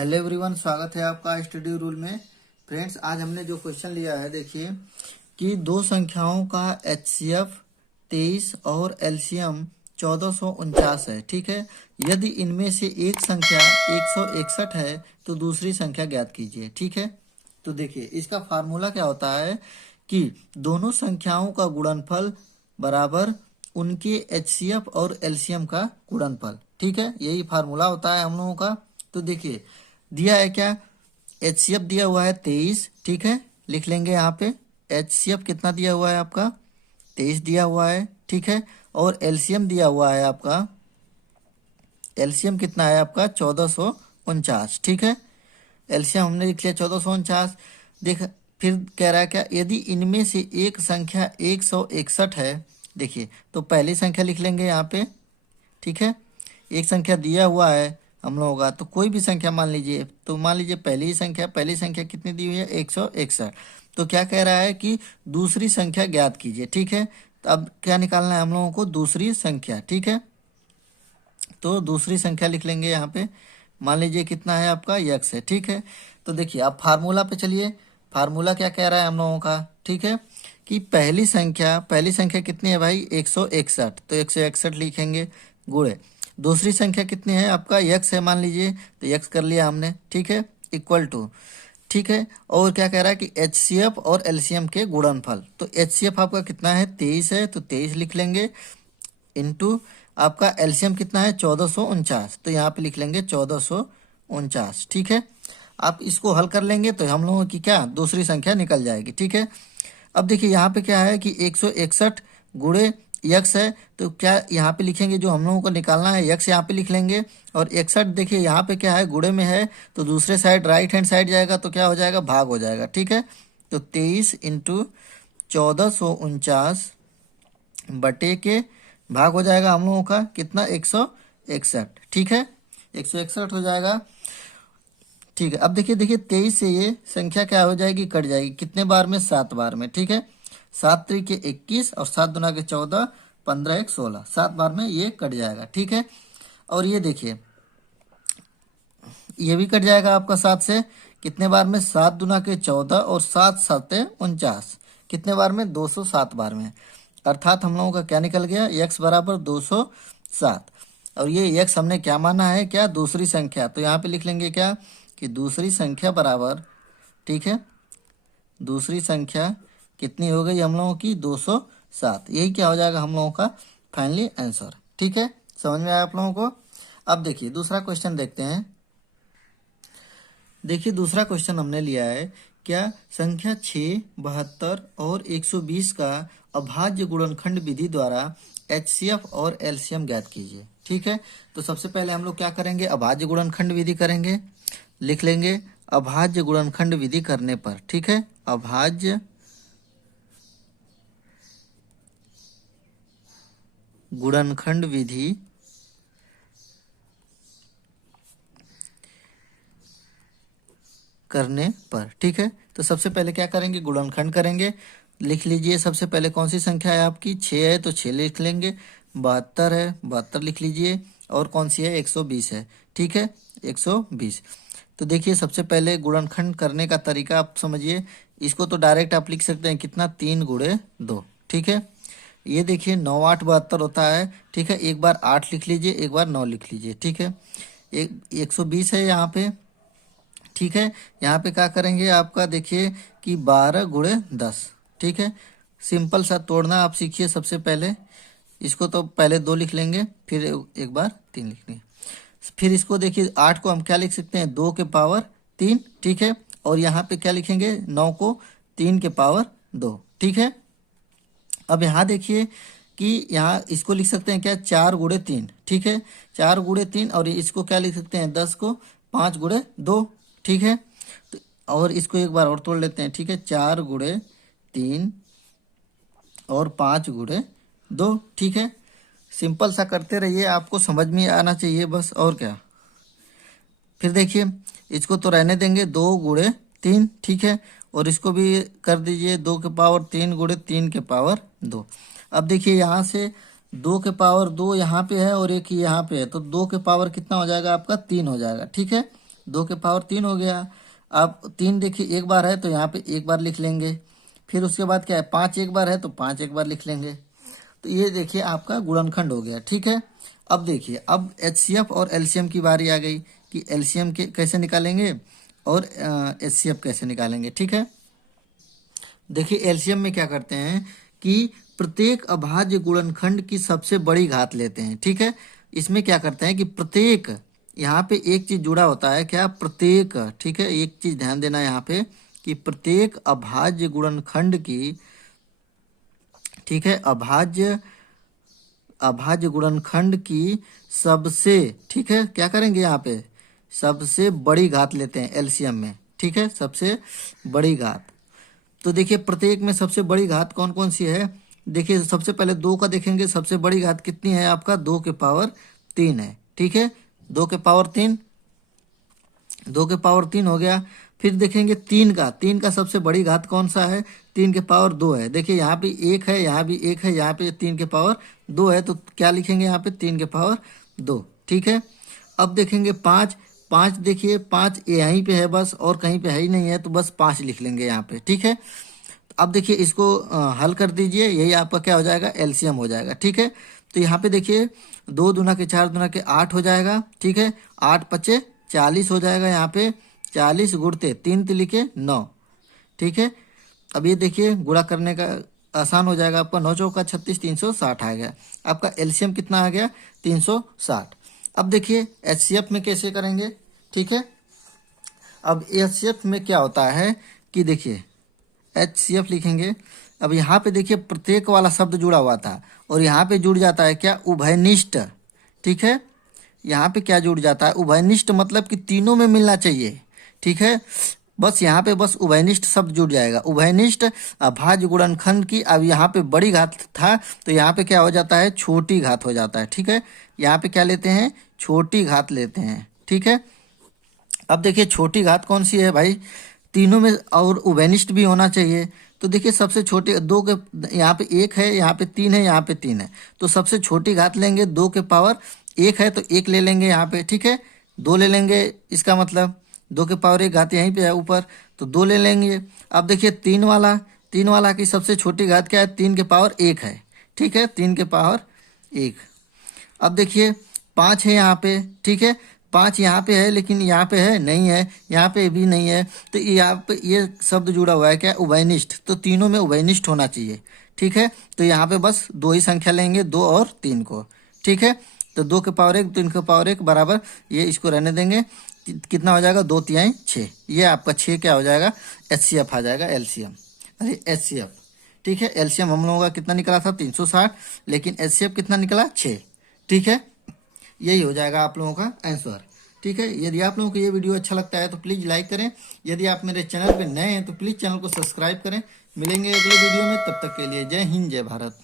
Hello everyone, स्वागत है आपका स्टडी रूल में। फ्रेंड्स, आज हमने जो क्वेश्चन लिया है, देखिए कि दो संख्याओं का एचसीएफ 23 और एलसीएम 1449 है। ठीक है, यदि इनमें से एक संख्या 161 है तो दूसरी संख्या ज्ञात कीजिए। ठीक है, तो देखिए इसका फार्मूला क्या होता है कि दोनों संख्याओं का गुणनफल बराबर उनके एचसीएफ और एलसीएम का गुणनफल। ठीक है, यही फार्मूला होता है हम लोगों का। तो देखिए दिया है क्या, एचसीएफ दिया हुआ है 23। ठीक है, लिख लेंगे यहाँ पे एचसीएफ कितना दिया हुआ है आपका 23 दिया हुआ है। ठीक है, और एलसीएम दिया हुआ है आपका, एलसीएम कितना है आपका 1449। ठीक है, एलसीएम हमने लिख लिया 1449। देख, फिर कह रहा है क्या, यदि इनमें से एक संख्या 161 है। देखिए तो पहली संख्या लिख लेंगे यहाँ पे। ठीक है, एक संख्या दिया हुआ है हम लोगों का, तो कोई भी संख्या मान लीजिए। तो मान लीजिए पहली संख्या कितनी दी हुई है 161। तो क्या कह रहा है कि दूसरी संख्या ज्ञात कीजिए। ठीक है, तो अब क्या निकालना है हम लोगों को, दूसरी संख्या। ठीक है, तो दूसरी संख्या लिख लेंगे यहाँ पे। मान लीजिए कितना है आपका यक्स है। ठीक है, तो देखिए आप फार्मूला पे चलिए। फार्मूला क्या कह रहा है हम लोगों का, ठीक है, कि पहली संख्या कितनी है भाई 161, तो 161 लिखेंगे गुणे दूसरी संख्या कितनी है आपका यक्स है, मान लीजिए, तो यक्स कर लिया हमने। ठीक है, इक्वल टू। ठीक है, और क्या कह रहा है कि एचसीएफ और एलसीएम के गुणनफल। तो एचसीएफ आपका कितना है 23 है, तो 23 लिख लेंगे, इनटू आपका एलसीएम कितना है 1449, तो यहाँ पे लिख लेंगे 1449। ठीक है, आप इसको हल कर लेंगे तो हम लोगों की क्या दूसरी संख्या निकल जाएगी। ठीक है, अब देखिए यहाँ पे क्या है कि 161 गुणे यक्स है, तो क्या यहाँ पे लिखेंगे, जो हम लोगों को निकालना है यक्स यहाँ पे लिख लेंगे, और 61 देखिए यहाँ पे क्या है गुणे में है, तो दूसरे साइड राइट हैंड साइड जाएगा, तो क्या हो जाएगा भाग हो जाएगा। ठीक है, तो 23 इंटू 1449 बटे के भाग हो जाएगा हम लोगों का कितना 161। ठीक है, 161 हो जाएगा। ठीक है, अब देखिए 23 से ये संख्या क्या हो जाएगी, कट जाएगी कितने बार में 7 बार में। ठीक है, 7 त्रिक 21 और 7 दुना के 14, 15 1 16, 7 बार में ये कट जाएगा। ठीक है, और ये देखिए ये भी कट जाएगा आपका 7 से कितने बार में, 7 दुना के 14 और 7 7 49, कितने बार में 207 बार में। अर्थात हम लोगों का क्या निकल गया, यक्स बराबर 207। और ये यक्स हमने क्या माना है, क्या दूसरी संख्या, तो यहाँ पे लिख लेंगे क्या कि दूसरी संख्या बराबर, ठीक है, दूसरी संख्या कितनी हो गई हम लोगों की 207। यही क्या हो जाएगा हम लोगों का फाइनली आंसर। ठीक है, समझ में आया आप लोगों को। अब देखिए दूसरा क्वेश्चन देखते हैं। देखिए दूसरा क्वेश्चन हमने लिया है, क्या संख्या 6, 72 और 120 का अभाज्य गुणनखंड विधि द्वारा एचसीएफ और एलसीएम ज्ञात कीजिए। ठीक है, तो सबसे पहले हम लोग क्या करेंगे, अभाज्य गुणनखंड विधि करेंगे। लिख लेंगे अभाज्य गुणनखंड विधि करने पर। ठीक है, अभाज्य गुणनखंड विधि करने पर। ठीक है, तो सबसे पहले क्या करेंगे, गुणनखंड करेंगे। लिख लीजिए सबसे पहले कौन सी संख्या है आपकी 6 है, तो 6 लिख लेंगे। 72 है, 72 लिख लीजिए, और कौन सी है 120 है। ठीक है, 120। तो देखिए सबसे पहले गुणनखंड करने का तरीका आप समझिए। इसको तो डायरेक्ट आप लिख सकते हैं कितना 3 गुणे 2। ठीक है, ये देखिए 9 8 72 होता है। ठीक है, एक बार 8 लिख लीजिए, एक बार 9 लिख लीजिए। ठीक है, 120 है यहाँ पे। ठीक है, यहाँ पे क्या करेंगे आपका देखिए कि 12 गुणे 10। ठीक है, सिंपल सा तोड़ना आप सीखिए सबसे पहले। इसको तो पहले 2 लिख लेंगे, फिर एक बार 3 लिखनी। फिर इसको देखिए 8 को हम क्या लिख सकते हैं 2 के पावर 3। ठीक है, और यहाँ पे क्या लिखेंगे 9 को 3 के पावर 2। ठीक है, अब यहाँ देखिए कि यहाँ इसको लिख सकते हैं क्या 4 गुणे 3। ठीक है, 4 गुणे 3, और इसको क्या लिख सकते हैं 10 को 5 गुणे 2। ठीक है, तो और इसको एक बार और तोड़ लेते हैं। ठीक है, 4 गुणे 3 और 5 गुणे 2। ठीक है, सिंपल सा करते रहिए, आपको समझ में आना चाहिए बस, और क्या। फिर देखिए इसको तो रहने देंगे 2 गुणे 3। ठीक है, और इसको भी कर दीजिए 2 के पावर 3 गुणे 3 के पावर 2। अब देखिए यहाँ से 2 के पावर 2 यहाँ पे है और एक यहाँ पे है, तो 2 के पावर कितना हो जाएगा आपका 3 हो जाएगा। ठीक है, 2 के पावर 3 हो गया। अब 3 देखिए एक बार है तो यहाँ पे एक बार लिख लेंगे। फिर उसके बाद क्या है, 5 एक बार है तो 5 एक बार लिख लेंगे। तो ये देखिए आपका गुणनखंड हो गया। ठीक है, अब देखिए अब एचसीएफ और एलसीएम की बारी आ गई कि एलसीएम के कैसे निकालेंगे और एचसीएफ कैसे निकालेंगे। ठीक है, देखिए एलसीएम में क्या करते हैं कि प्रत्येक अभाज्य गुणनखंड की सबसे बड़ी घात लेते हैं। ठीक है, इसमें क्या करते हैं कि प्रत्येक, यहाँ पे एक चीज जुड़ा होता है क्या, प्रत्येक, ठीक है, एक चीज ध्यान देना यहाँ पे कि प्रत्येक अभाज्य गुणनखंड की, ठीक है, अभाज्य गुणनखंड की सबसे, ठीक है, क्या करेंगे यहाँ पे, सबसे बड़ी घात लेते हैं एलसीएम में। ठीक है, सबसे बड़ी घात। तो देखिए प्रत्येक में सबसे बड़ी घात कौन कौन सी है। देखिए सबसे पहले 2 का देखेंगे, सबसे बड़ी घात कितनी है आपका, 2 के पावर 3 है। ठीक है, 2 के पावर 3, 2 के पावर 3 हो गया। फिर देखेंगे 3 का सबसे बड़ी घात कौन सा है, 3 के पावर 2 है। देखिए यहाँ पे 1 है, यहाँ भी 1 है, यहाँ पे 3 के पावर 2 है, तो क्या लिखेंगे यहाँ पे, 3 के पावर 2। ठीक है, अब देखेंगे 5 देखिए 5 यहीं पे है बस, और कहीं पे है ही नहीं है, तो बस 5 लिख लेंगे यहाँ पे। ठीक है, अब देखिए इसको हल कर दीजिए, यही आपका क्या हो जाएगा, एलसीएम हो जाएगा। ठीक है, तो यहाँ पे देखिए 2 दूना के 4 दूना के 8 हो जाएगा। ठीक है, 8 पचे 40 हो जाएगा, यहाँ पे 40 गुड़ते 3 तिलिके 9। ठीक है, अब ये देखिए गुणा करने का आसान हो जाएगा आपका, 9 चौका 36, 360 आ गया। आपका एलसीएम कितना आ गया, 360। अब देखिए एचसीएफ में कैसे करेंगे। ठीक है, अब एचसीएफ में क्या होता है कि देखिए एचसीएफ लिखेंगे। अब यहाँ पे देखिए प्रत्येक वाला शब्द जुड़ा हुआ था, और यहाँ पे जुड़ जाता है क्या, उभयनिष्ठ। ठीक है, यहाँ पे क्या जुड़ जाता है, उभयनिष्ठ, मतलब कि तीनों में मिलना चाहिए। ठीक है, बस यहाँ पे बस उभयनिष्ठ शब्द जुड़ जाएगा, उभयनिष्ठ अभाज्य गुणनखंड की। अब यहाँ पे बड़ी घात था तो यहाँ पे क्या हो जाता है, छोटी घात हो जाता है। ठीक है, यहाँ पे क्या लेते हैं, छोटी घात लेते हैं। ठीक है, अब देखिए छोटी घात कौन सी है भाई, तीनों में और उभयनिष्ठ भी होना चाहिए। तो देखिए सबसे छोटे 2 के, यहाँ पे 1 है, यहाँ पे 3 है, यहाँ पे 3 है, तो सबसे छोटी घात लेंगे, 2 के पावर 1 है तो 1 ले लेंगे यहाँ पे। ठीक है, 2 ले लेंगे, इसका मतलब 2 के पावर 1 घात यहीं पे है ऊपर, तो 2 ले लेंगे। अब देखिए 3 वाला की सबसे छोटी घात क्या है, 3 के पावर 1 है। ठीक है, 3 के पावर 1। अब देखिए 5 है यहाँ पे। ठीक है, 5 यहाँ पे है, लेकिन यहाँ पे है नहीं है, यहाँ पे भी नहीं है, तो यहाँ पे ये शब्द जुड़ा हुआ है क्या, उभयनिष्ठ, तो तीनों में उभयनिष्ठ होना चाहिए। ठीक है, तो यहाँ पे बस 2 ही संख्या लेंगे, 2 और 3 को। ठीक है, तो 2 के पावर 1, 3 के पावर 1 बराबर, ये इसको रहने देंगे, कितना हो जाएगा, 2 तिहाई 6। ये आपका 6 क्या हो जाएगा, एचसीएफ आ जाएगा, एलसीएम, अरे एचसीएफ। ठीक है, एलसीएम हम लोगों का कितना निकला था, 360, लेकिन एचसीएफ कितना निकला, 6। ठीक है, यही हो जाएगा आप लोगों का आंसर। ठीक है, यदि आप लोगों को ये वीडियो अच्छा लगता है तो प्लीज़ लाइक करें। यदि आप मेरे चैनल पर नए हैं तो प्लीज़ चैनल को सब्सक्राइब करें। मिलेंगे अगले वीडियो में, तब तक के लिए जय हिंद, जय भारत।